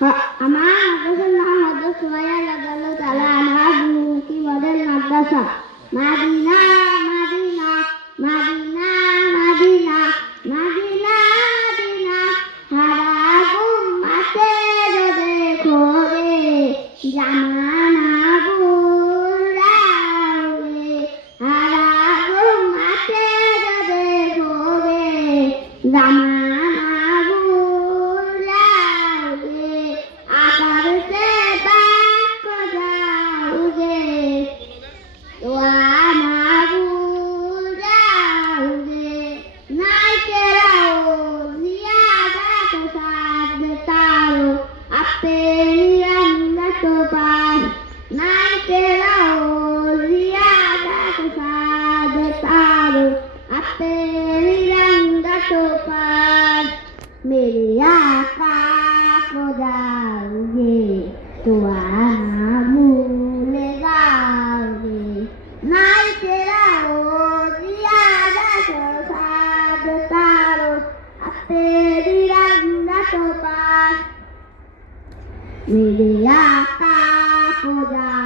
আমার মাদ্রাসার নাম হযরত সুমাইয়া রাদিয়াল্লাহু তাআলা আনহা বহুমুখী মডেল মাদ্রাসা। মাদিনা মাদিনা মাদিনা মাদিনা মাদিনা মাদিনা হারা গুম্মাতে দেখোগে জামানা বুলাওগে হারা গুম্মাতে দেখোগে জামানা বুলাওগে আকার से बात को जाओगे वाना भूल जाओगे नहीं तेरा वो जियादा के साथ तारो अपने रंग तो पास नहीं तेरा वो जियादा के साथ तारो अपने रंग तो पास मेरे आका को जाओगे तो आना भूल जाओगे नहीं तेरा वो जियादा तो साथ तारो तेरी रंग तो पास मेरे आका को जाओगे।